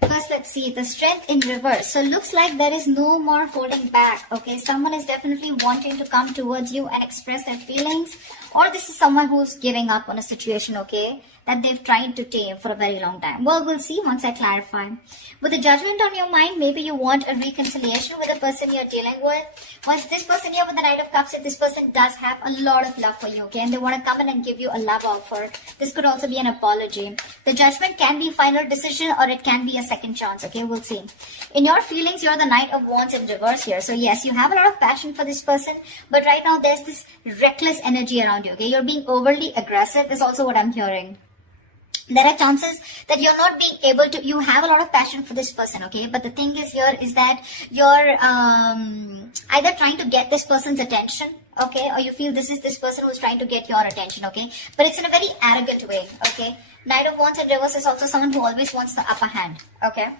First, let's see the strength in reverse. So looks like there is no more holding back. Okay, someone is definitely wanting to come towards you and express their feelings, or this is someone who's giving up on a situation, okay, that they've tried to tame for a very long time. Well, we'll see once I clarify. With the judgment on your mind, maybe you want a reconciliation with the person you're dealing with. Once this person here with the Knight of Cups, this person does have a lot of love for you, okay, and they want to come in and give you a love offer. This could also be an apology. The judgment can be final decision, or it can be a second chance, okay, we'll see. In your feelings, you're the Knight of Wands in reverse here. So yes, you have a lot of passion for this person, but right now there's this reckless energy around you, okay. You're being overly aggressive is also what I'm hearing. There are chances that you're not being able to, you have a lot of passion for this person, okay, but the thing is here is that you're either trying to get this person's attention, okay, or you feel this is this person who's trying to get your attention, okay, but it's in a very arrogant way, okay. Knight of Wands in reverse is also someone who always wants the upper hand, okay.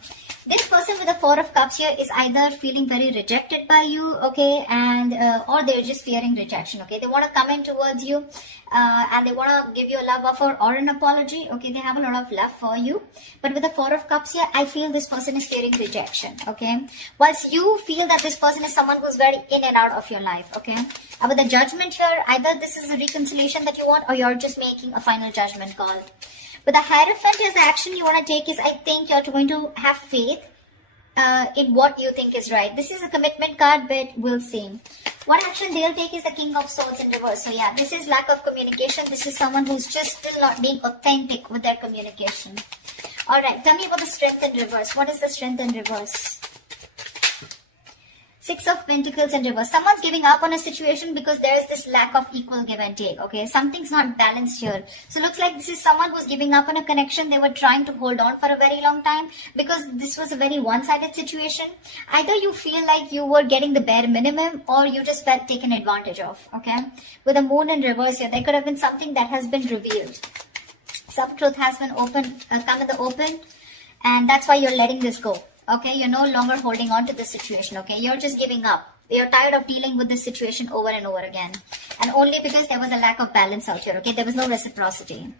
This person with the Four of Cups here is either feeling very rejected by you, okay, and or they're just fearing rejection, okay. They want to come in towards you and they want to give you a love offer or an apology, okay. They have a lot of love for you, but with the Four of Cups here, I feel this person is fearing rejection, okay. Whilst you feel that this person is someone who's very in and out of your life, okay. And with the Judgment here, either this is a reconciliation that you want, or you're just making a final judgment call. But the Hierophant is the action you want to take is, I think you're going to have faith in what you think is right. This is a commitment card, but we'll see. What action they'll take is the King of Swords in reverse. So yeah, this is lack of communication. This is someone who's just still not being authentic with their communication. Alright, tell me about the Strength in reverse. What is the Strength in reverse? Six of Pentacles in reverse. Someone's giving up on a situation because there is this lack of equal give and take, okay? Something's not balanced here. So looks like this is someone who's giving up on a connection. They were trying to hold on for a very long time because this was a very one-sided situation. Either you feel like you were getting the bare minimum, or you just felt taken advantage of, okay? With the Moon in reverse here, there could have been something that has been revealed. Some truth has been come in the open, and that's why you're letting this go. Okay, you're no longer holding on to this situation, okay? You're just giving up. You're tired of dealing with this situation over and over again. And only because there was a lack of balance out here, okay? There was no reciprocity.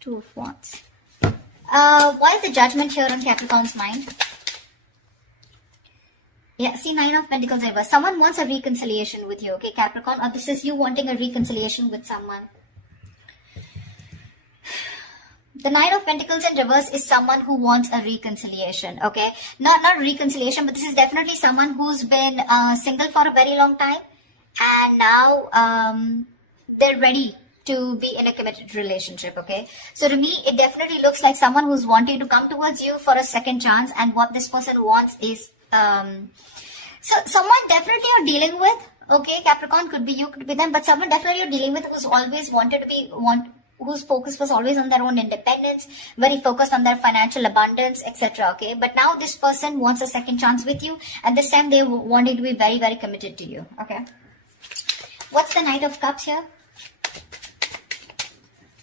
Two of Wands. Why is the Judgment here on Capricorn's mind? Yeah, see, Nine of Pentacles reverse. Someone wants a reconciliation with you, okay, Capricorn? Or this is you wanting a reconciliation with someone. The Knight of Pentacles in reverse is someone who wants a reconciliation, okay? Not reconciliation, but this is definitely someone who's been single for a very long time, and now they're ready to be in a committed relationship, okay? So to me, it definitely looks like someone who's wanting to come towards you for a second chance, and what this person wants is, so someone definitely you're dealing with, okay? Capricorn, could be you, could be them, but someone definitely you're dealing with who's always wanted to be, whose focus was always on their own independence, very focused on their financial abundance, etc. Okay, but now this person wants a second chance with you, and this time they wanted to be very, very committed to you. Okay, what's the Knight of Cups here?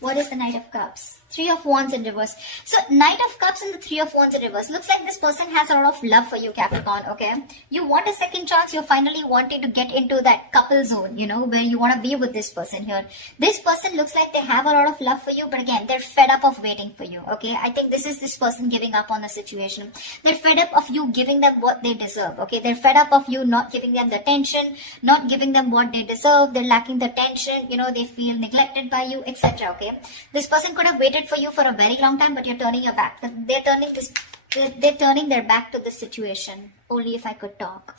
What is the Knight of Cups? Three of Wands in reverse. So Knight of Cups and the Three of Wands in reverse. Looks like this person has a lot of love for you, Capricorn, okay? You want a second chance. You're finally wanting to get into that couple zone, you know, where you want to be with this person here. This person looks like they have a lot of love for you, but again, they're fed up of waiting for you, okay? I think this is this person giving up on the situation. They're fed up of you giving them what they deserve, okay? They're fed up of you not giving them the attention, not giving them what they deserve. They're lacking the attention, you know, they feel neglected by you, etc., okay? This person could have waited for you for a very long time, but you're turning your back. They're turning their back to this situation. Only if I could talk.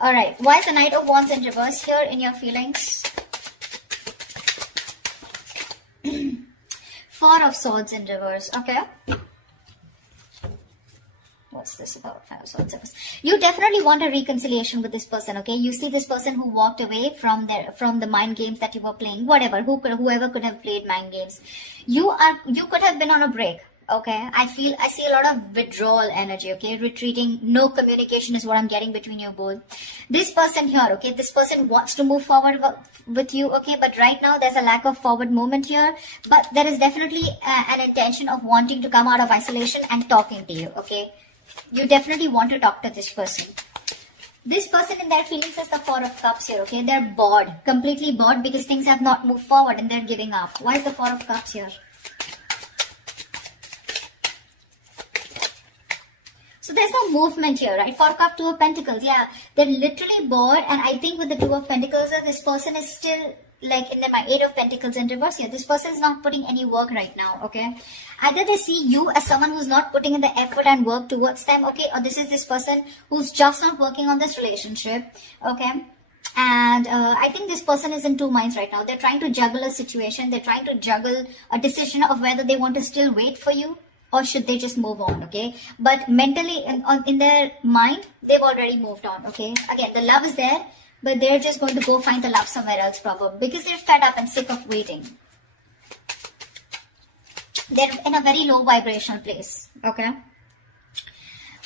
Alright, why is the Knight of Wands in reverse here in your feelings? Four of Swords in reverse, okay? What's this about? Five of Swords. You definitely want a reconciliation with this person, okay? You see this person who walked away from the mind games that you were playing, whatever, whoever could have played mind games. You could have been on a break, okay? I see a lot of withdrawal energy, okay? Retreating, no communication is what I'm getting between you both. This person here, okay? This person wants to move forward with you, okay? But right now there's a lack of forward movement here, but there is definitely an intention of wanting to come out of isolation and talking to you, okay? You definitely want to talk to this person. This person in their feelings is the Four of Cups here, okay? They're bored, completely bored because things have not moved forward and they're giving up. Why is the Four of Cups here? So there's no movement here, right? 4 cup, 2 of pentacles. Yeah, they're literally bored. And I think with the 2 of pentacles, this person is still like in my 8 of pentacles in reverse here. This person is not putting any work right now, okay? Either they see you as someone who's not putting in the effort and work towards them, okay? Or this is this person who's just not working on this relationship, okay? And I think this person is in 2 minds right now. They're trying to juggle a situation. They're trying to juggle a decision of whether they want to still wait for you or should they just move on, okay? But mentally, in their mind, they've already moved on, okay? Again, the love is there, but they're just going to go find the love somewhere else probably because they're fed up and sick of waiting. They're in a very low vibrational place, okay?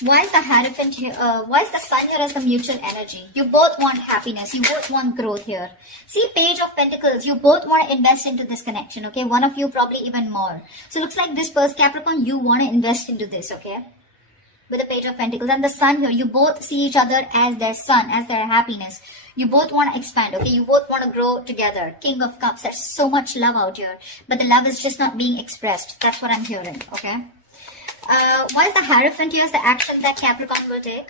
Why is the Hierophant here? Why is the Sun here as the mutual energy? You both want happiness. You both want growth here. See, Page of Pentacles. You both want to invest into this connection, okay? One of you probably even more. So looks like this person, Capricorn, you want to invest into this, okay? With the Page of Pentacles and the Sun here, you both see each other as their sun, as their happiness. You both want to expand, okay? You both want to grow together. King of Cups. There's so much love out here, but the love is just not being expressed. That's what I'm hearing, okay? Why is the Hierophant here as the action that Capricorn will take?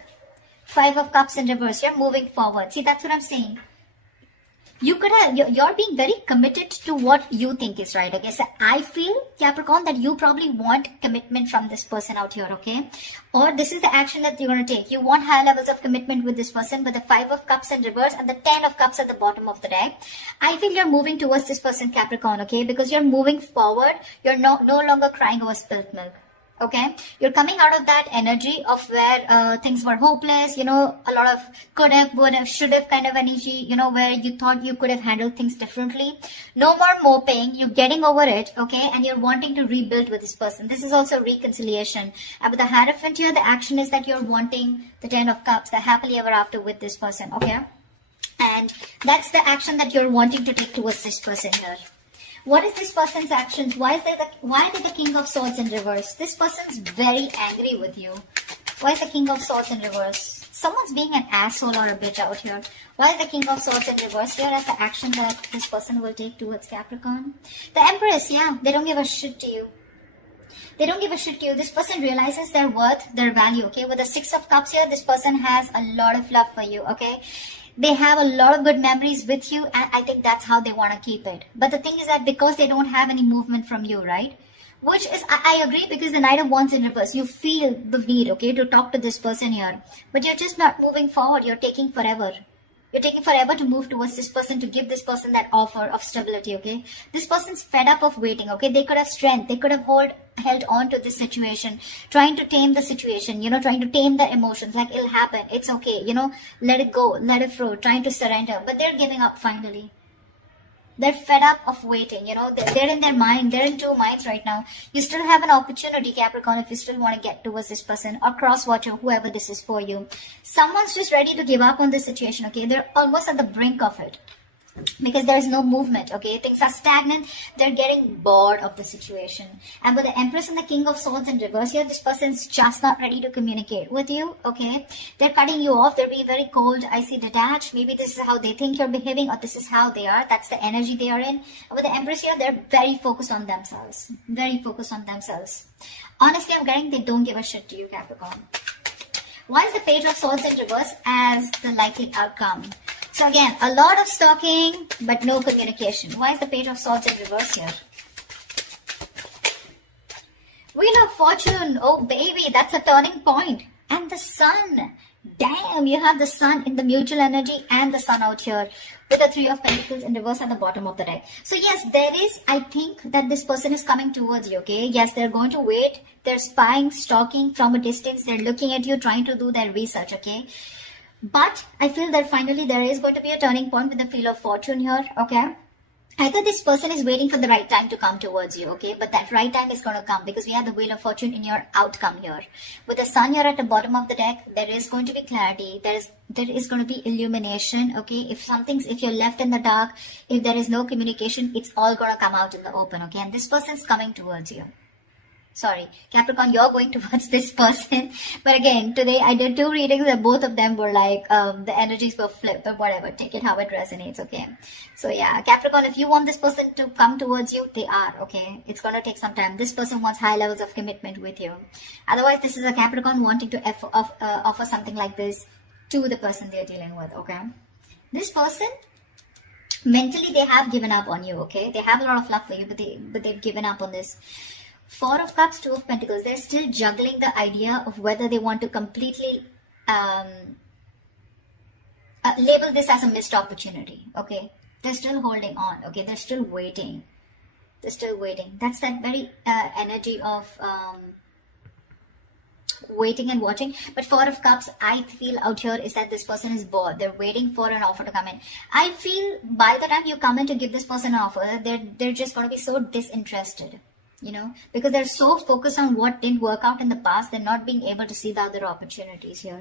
5 of Cups in reverse. You're moving forward. See, that's what I'm saying. You could have, you're being very committed to what you think is right, okay? So I feel, Capricorn, that you probably want commitment from this person out here, okay? Or this is the action that you're going to take. You want high levels of commitment with this person, but the 5 of Cups in reverse and the 10 of Cups at the bottom of the deck. I feel you're moving towards this person, Capricorn, okay? Because you're moving forward. You're no longer crying over spilt milk. Okay, you're coming out of that energy of where things were hopeless, you know, a lot of could have, would have, should have kind of energy, you know, where you thought you could have handled things differently. No more moping, you're getting over it, okay, and you're wanting to rebuild with this person. This is also reconciliation. But the Hierophant here, the action is that you're wanting the 10 of Cups, the happily ever after with this person, okay? And that's the action that you're wanting to take towards this person here. What is this person's actions? Why did the King of Swords in reverse? This person's very angry with you. Why is the King of Swords in reverse? Someone's being an asshole or a bitch out here. Why is the King of Swords in reverse here as the action that this person will take towards Capricorn? The Empress, yeah, they don't give a shit to you. They don't give a shit to you. This person realizes their worth, their value, okay? With the 6 of Cups here, this person has a lot of love for you, okay? They have a lot of good memories with you, and I think that's how they want to keep it. But the thing is that because they don't have any movement from you, right? Which is, I agree, because the Knight of Wands in reverse, you feel the need, okay, to talk to this person here. But you're just not moving forward. You're taking forever. You're taking forever to move towards this person, to give this person that offer of stability, okay? This person's fed up of waiting, okay? They could have strength. They could have held on to this situation, trying to tame the situation, you know, trying to tame the emotions, like it'll happen, it's okay, you know, let it go, let it flow, trying to surrender. But they're giving up finally. They're fed up of waiting, you know, they're in their mind, they're in 2 minds right now. You still have an opportunity, Capricorn, if you still want to get towards this person or cross-watch or whoever this is for you. Someone's just ready to give up on this situation, okay? They're almost at the brink of it. Because there's no movement, okay? Things are stagnant. They're getting bored of the situation. And with the Empress and the King of Swords in reverse here, this person's just not ready to communicate with you, okay? They're cutting you off. They're being very cold, icy, detached. Maybe this is how they think you're behaving, or this is how they are. That's the energy they are in. And with the Empress here, they're very focused on themselves. Very focused on themselves. Honestly, I'm getting they don't give a shit to you, Capricorn. Why is the Page of Swords in reverse as the likely outcome? So again, a lot of stalking, but no communication. Why is the Page of Swords in reverse here? Wheel of Fortune. Oh, baby, that's a turning point. And the Sun. Damn, you have the Sun in the mutual energy and the Sun out here with the 3 of Pentacles in reverse at the bottom of the deck. So yes, there is, I think that this person is coming towards you, okay? Yes, they're going to wait. They're spying, stalking from a distance. They're looking at you, trying to do their research, okay? But I feel that finally there is going to be a turning point with the Wheel of Fortune here, okay? Either this person is waiting for the right time to come towards you, okay? But that right time is going to come because we have the Wheel of Fortune in your outcome here. With the Sun here at the bottom of the deck, there is going to be clarity. There is going to be illumination, okay? If you're left in the dark, if there is no communication, it's all going to come out in the open, okay? And this person is coming towards you. Sorry, Capricorn, you're going towards this person. But again, today I did 2 readings and both of them were like, the energies were flipped, but whatever, take it how it resonates, okay? So yeah, Capricorn, if you want this person to come towards you, they are, okay? It's going to take some time. This person wants high levels of commitment with you. Otherwise, this is a Capricorn wanting to offer something like this to the person they're dealing with, okay? This person, mentally, they have given up on you, okay? They have a lot of love for you, but they've given up on this. 4 of Cups, 2 of Pentacles. They're still juggling the idea of whether they want to completely label this as a missed opportunity, okay? They're still holding on, okay? They're still waiting. They're still waiting. That's that very energy of waiting and watching. But 4 of Cups, I feel out here is that this person is bored. They're waiting for an offer to come in. I feel by the time you come in to give this person an offer, they're just going to be so disinterested. You know, because they're so focused on what didn't work out in the past, they're not being able to see the other opportunities here.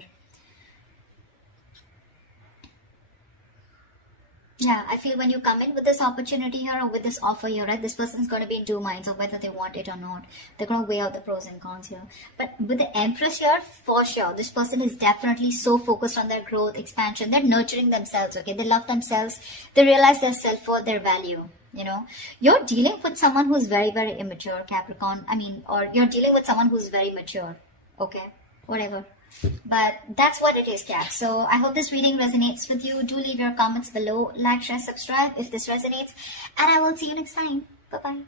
Yeah, I feel when you come in with this opportunity here or with this offer here, right, this person's going to be in 2 minds of whether they want it or not. They're going to weigh out the pros and cons here. But with the Empress here, for sure, this person is definitely so focused on their growth, expansion. They're nurturing themselves, okay? They love themselves. They realize their self-worth, their value. You know, you're dealing with someone who's very, very immature, Capricorn. I mean, or you're dealing with someone who's very mature. Okay, whatever. But that's what it is, Cap. So I hope this reading resonates with you. Do leave your comments below. Like, share, subscribe if this resonates. And I will see you next time. Bye-bye.